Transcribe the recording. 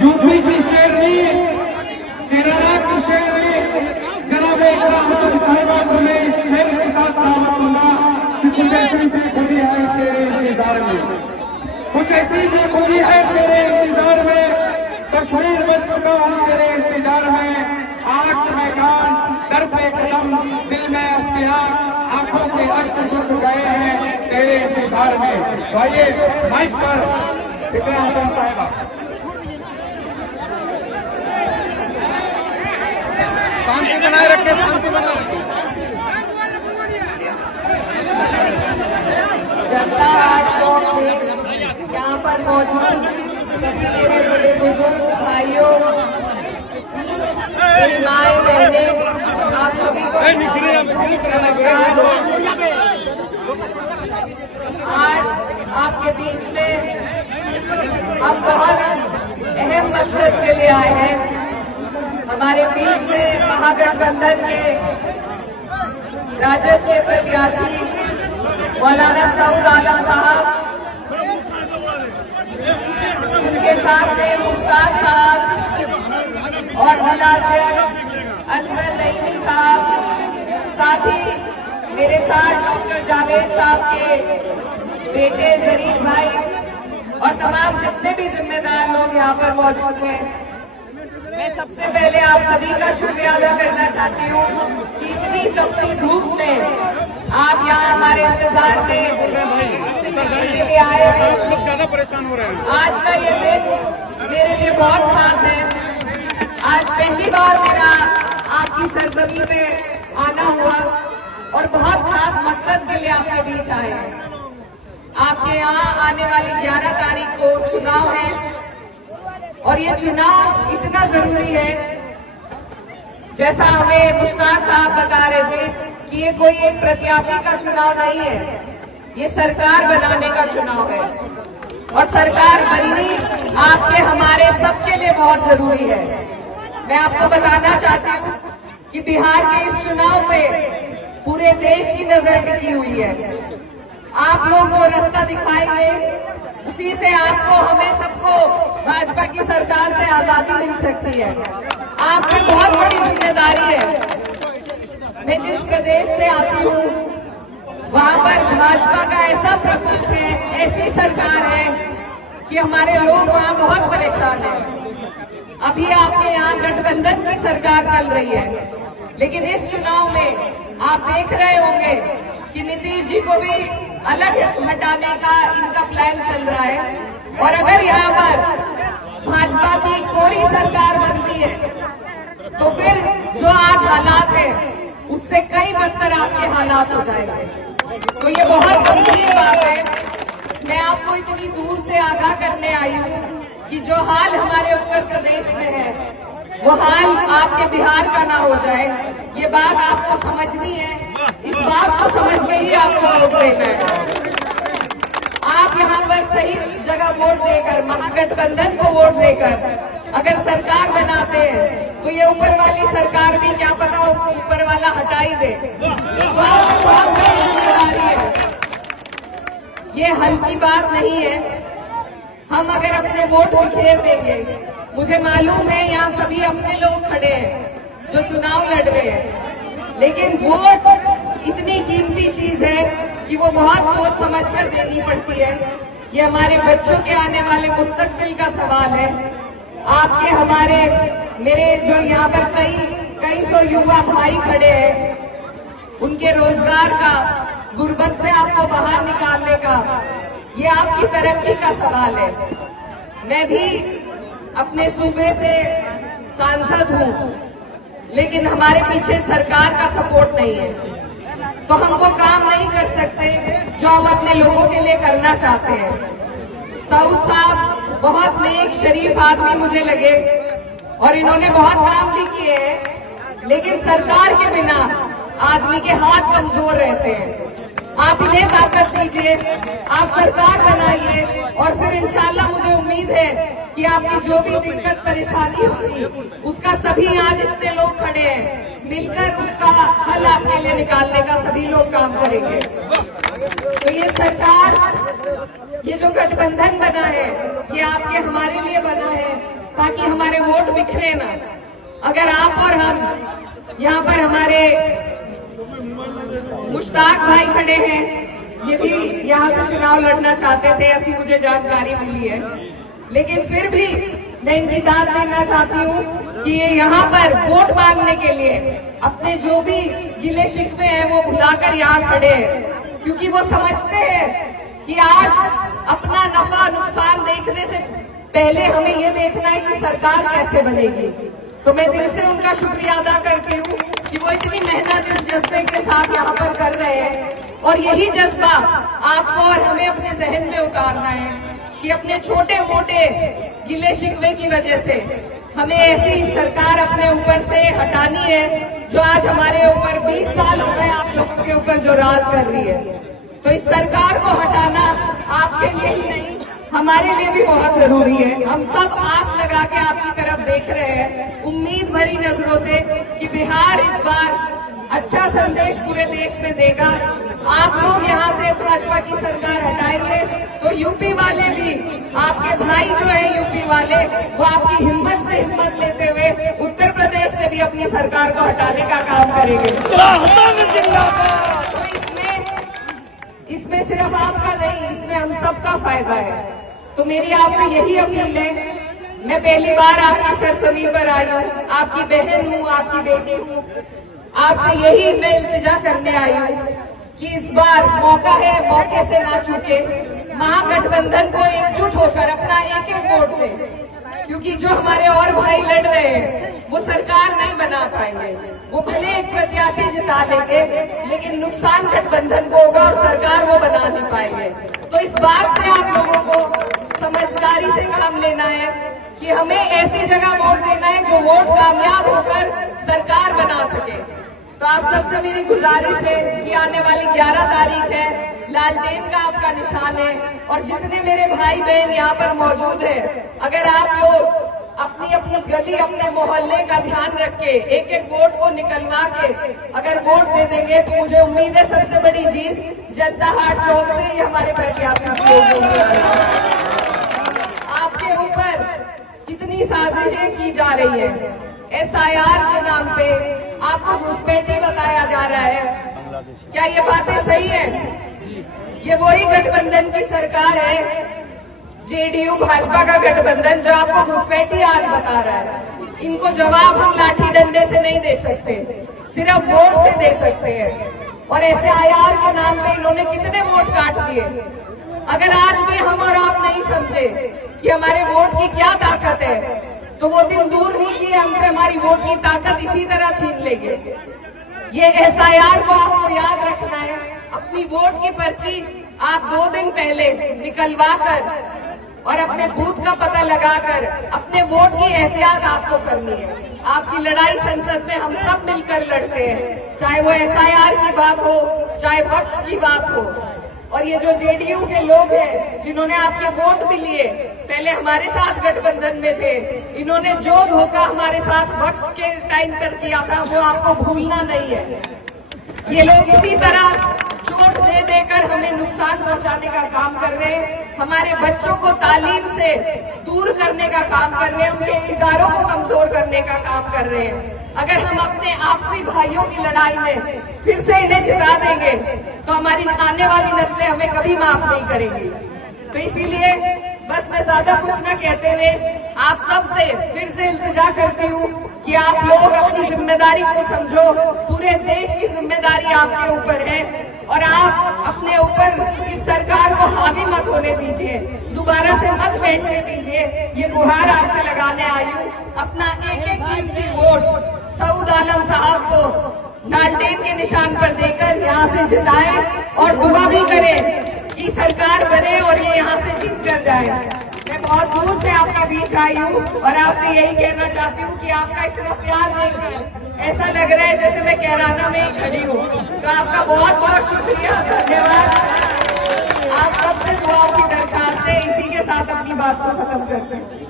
UP की शेरनी, केरला की शेरनी जनाब इकराम हसन साहिबा को मैं इस खेल के साथ दावत दूंगा कि कुछ ऐसी खूबी है तेरे इंतजार में, कुछ ऐसी खूबी है तेरे इंतजार में, कश्मीर बन चुका हूँ तेरे इंतजार में, आंख में कान, दर पे कदम, दिल में अख्तियार, आंखों के अश्क सूख गए हैं तेरे इंतजार में। तो आइए माइक पर इकराम हसन साहिबा। शांति बनाए रखे, शांति बनाए रखे। जनता हाट चौक में यहाँ पर मौजूद सभी मेरे बड़े बुजुर्ग भाइयों, मेरी माएं बहनें, आप सभी को नमस्कार। आज आपके बीच में हम बहुत अहम मकसद के लिए आए हैं। हमारे बीच में महागठबंधन के राजद के प्रत्याशी मौलाना सऊद आलम साहब, उनके साथ में मुश्ताक साहब और जिलाध्यक्ष अनवर नईमी साहब, साथ ही मेरे साथ डॉक्टर जावेद साहब के बेटे जरीफ भाई और तमाम जितने भी जिम्मेदार लोग यहाँ पर मौजूद हैं। मैं सबसे पहले आप सभी का शुक्रिया अदा करना चाहती हूँ कि इतनी तपती धूप में आप यहाँ हमारे इंतजार के लिए आए हैं। लोग ज्यादा परेशान हो रहे हैं। आज का ये दिन मेरे लिए बहुत खास है। आज पहली बार मेरा आपकी सरजमी पे आना हुआ और बहुत खास मकसद के लिए आपके बीच आए हैं। आपके यहाँ आने वाली 11 तारीख को चुनाव है और ये चुनाव इतना जरूरी है, जैसा हमें मुश्ताक साहब बता रहे थे कि ये कोई एक प्रत्याशी का चुनाव नहीं है, ये सरकार बनाने का चुनाव है और सरकार बननी आपके हमारे सबके लिए बहुत जरूरी है। मैं आपको बताना चाहती हूँ कि बिहार के इस चुनाव पे पूरे देश की नजर टिकी हुई है। आप लोग जो रास्ता दिखाएंगे उसी से आपको हमें सबको भाजपा की सरकार से आजादी मिल सकती है। आप पे बहुत बड़ी जिम्मेदारी है। मैं जिस प्रदेश से आती हूँ वहाँ पर भाजपा का ऐसा प्रकोप है, ऐसी सरकार है कि हमारे लोग वहाँ बहुत परेशान हैं। अभी आपके यहाँ गठबंधन की सरकार चल रही है, लेकिन इस चुनाव में आप देख रहे होंगे कि नीतीश जी को भी अलग हटाने का इनका प्लान चल रहा है और अगर यहाँ पर भाजपा की कोरी सरकार बनती है तो फिर जो आज हालात है उससे कई बदतर आपके हालात हो जाएंगे। तो ये बहुत गंभीर बात है। मैं आपको इतनी दूर से आगाह करने आई हूँ कि जो हाल हमारे उत्तर प्रदेश में है वो हाल आपके बिहार का ना हो जाए। ये बात आपको समझनी है, इस बात को समझ के ही आपको वोट देना है। आप यहाँ पर सही जगह वोट देकर, महागठबंधन को वोट देकर अगर सरकार बनाते हैं तो ये ऊपर वाली सरकार भी क्या पता ऊपर वाला हटा ही दे, तो आपको बहुत बड़ी जिम्मेदारी है। ये हल्की बात नहीं है। हम अगर अपने वोट बिखेर देंगे, मुझे मालूम है यहाँ सभी अपने लोग खड़े हैं जो चुनाव लड़ रहे हैं, लेकिन वोट इतनी कीमती चीज है कि वो बहुत सोच समझ कर देनी पड़ती है। ये हमारे बच्चों के आने वाले मुस्तकबिल का सवाल है। आपके हमारे मेरे जो यहाँ पर कई सौ युवा भाई खड़े हैं, उनके रोजगार का, गुर्बत से आपको बाहर निकालने का, ये आपकी तरक्की का सवाल है। मैं भी अपने सूबे से सांसद हूँ, लेकिन हमारे पीछे सरकार का सपोर्ट नहीं है, तो हम वो काम नहीं कर सकते जो हम अपने लोगों के लिए करना चाहते हैं। सऊद साहब बहुत नेक शरीफ आदमी मुझे लगे और इन्होंने बहुत काम भी किए हैं, लेकिन सरकार के बिना आदमी के हाथ कमजोर रहते हैं। आप इन्हें ताकत दीजिए, आप सरकार बनाइए और फिर इंशाल्लाह मुझे उम्मीद है कि आपकी जो भी दिक्कत परेशानी होगी उसका सभी यहाँ जितने लोग खड़े हैं मिलकर उसका हल आपके लिए निकालने का सभी लोग काम करेंगे। तो ये सरकार ये जो गठबंधन बना है ये आपके हमारे लिए बना है ताकि हमारे वोट बिखरे ना। अगर आप और हम, यहाँ पर हमारे मुश्ताक भाई खड़े हैं, ये भी यहाँ से चुनाव लड़ना चाहते थे, ऐसी मुझे जानकारी मिली है। लेकिन फिर भी मैं इनकी दाद देना चाहती हूँ कि ये यहाँ पर वोट मांगने के लिए अपने जो भी गिले शिकवे हैं वो भुलाकर यहाँ खड़े हैं, क्योंकि वो समझते हैं कि आज अपना नफा नुकसान देखने से पहले हमें ये देखना है कि सरकार कैसे बनेगी। तो मैं दिल से उनका शुक्रिया अदा करती हूँ कि वो इतनी मेहनत इस जज्बे के साथ यहाँ पर कर रहे हैं। और यही जज्बा आपको और हमें अपने जहन में उतारना है कि अपने छोटे मोटे गिले शिकवे की वजह से हमें ऐसी सरकार अपने ऊपर से हटानी है जो आज हमारे ऊपर 20 साल हो गए आप लोगों के ऊपर जो राज कर रही है। तो इस सरकार को हटाना आपके लिए ही नहीं हमारे लिए भी बहुत जरूरी है। हम सब आस लगा के आपकी तरफ देख रहे हैं, उम्मीद भरी नजरों से कि बिहार इस बार अच्छा संदेश पूरे देश में देगा। आप लोग यहाँ से भाजपा की सरकार हटाएंगे तो यूपी वाले भी, आपके भाई जो है यूपी वाले, वो आपकी हिम्मत से हिम्मत लेते हुए उत्तर प्रदेश से भी अपनी सरकार को हटाने का काम करेंगे। तो इसमें सिर्फ आपका नहीं, इसमें हम सबका फायदा है। तो मेरी आपसे यही अपील है, मैं पहली बार आपकी सरजमी पर आई हूँ, आपकी बहन हूँ, आपकी बेटी हूँ, आपसे यही मैं इल्तिजा करने आई हूँ कि इस बार मौका है, मौके से ना चूके, महागठबंधन को एकजुट होकर अपना एक एक वोट दें, क्योंकि जो हमारे और भाई लड़ रहे हैं वो सरकार नहीं बना पाएंगे। वो भले एक प्रत्याशी जिता लेंगे लेकिन नुकसान गठबंधन को होगा और सरकार वो बना नहीं पाएंगे। तो इस बात से आप लोगों को समझदारी से काम लेना है कि हमें ऐसी जगह वोट देना है जो वोट कामयाब होकर सरकार बना सके। तो आप सबसे मेरी गुजारिश है कि आने वाली 11 तारीख है, लालटेन का आपका निशान है और जितने मेरे भाई बहन यहाँ पर मौजूद हैं, अगर आप लोग अपनी अपनी गली, अपने मोहल्ले का ध्यान रख के एक एक वोट को निकलवा के अगर वोट दे देंगे तो मुझे उम्मीद है सबसे बड़ी जीत जनता हाट चौक से ही हमारे प्रत्याशी की होगी। आपके ऊपर कितनी साजिशें की जा रही है, SIR के नाम पे आपको घुसपैठी बताया जा रहा है, क्या ये बातें सही है? ये वही गठबंधन की सरकार है, JDU भाजपा का गठबंधन, जो आपको घुसपैठी आज बता रहा है। इनको जवाब हम लाठी डंडे से नहीं दे सकते, सिर्फ वोट से दे सकते हैं। और SIR के नाम पे इन्होंने कितने वोट काट दिए। अगर आज भी हम और आप नहीं समझे कि हमारे वोट की क्या ताकत है, तो वो दिन दूर नहीं कि हमसे हमारी वोट की ताकत इसी तरह छीन लेंगे। ये SIR को आपको याद रखना है। अपनी वोट की पर्ची आप 2 दिन पहले निकलवा कर और अपने बूथ का पता लगाकर अपने वोट की एहतियात आपको करनी है। आपकी लड़ाई संसद में हम सब मिलकर लड़ते हैं, चाहे वो SIR की बात हो, चाहे वक्फ की बात हो। और ये जो JDU के लोग हैं जिन्होंने आपके वोट भी लिए, पहले हमारे साथ गठबंधन में थे, इन्होंने जो धोखा हमारे साथ वक्त के टाइम पर किया था वो आपको भूलना नहीं है। ये लोग इसी तरह चोट दे देकर हमें नुकसान पहुंचाने का काम कर रहे हैं, हमारे बच्चों को तालीम से दूर करने का काम कर रहे हैं, उनके इदारों को कमजोर करने का काम कर रहे हैं। अगर हम अपने आपसी भाइयों की लड़ाई में फिर से इन्हें जिता देंगे तो हमारी आने वाली नस्लें हमें कभी माफ नहीं करेंगी। तो इसीलिए बस मैं ज्यादा कुछ न कहते हुए आप सबसे फिर से इल्तिजा करती हूँ कि आप लोग अपनी जिम्मेदारी को समझो। पूरे देश की जिम्मेदारी आपके ऊपर है और आप अपने ऊपर इस सरकार को हावी मत होने दीजिए, दोबारा से मत बैठने दीजिए। ये गुहार आपसे लगाने आई हूँ। अपना एक एक कीमती वोट सऊद आलम साहब को लालटेन के निशान पर देकर यहाँ से जिताए और दुआ भी करें कि सरकार बने और ये यहाँ से जीत कर जाए। मैं बहुत दूर से आपके बीच आई हूँ और आपसे यही कहना चाहती हूँ कि आपका इतना प्यार देखकर ऐसा लग रहा है जैसे मैं कैराना में ही खड़ी हूँ। तो आपका बहुत बहुत शुक्रिया, धन्यवाद। आप सबसे दुआओं की दरखास्त है। इसी के साथ अपनी बात को खत्म करते हैं।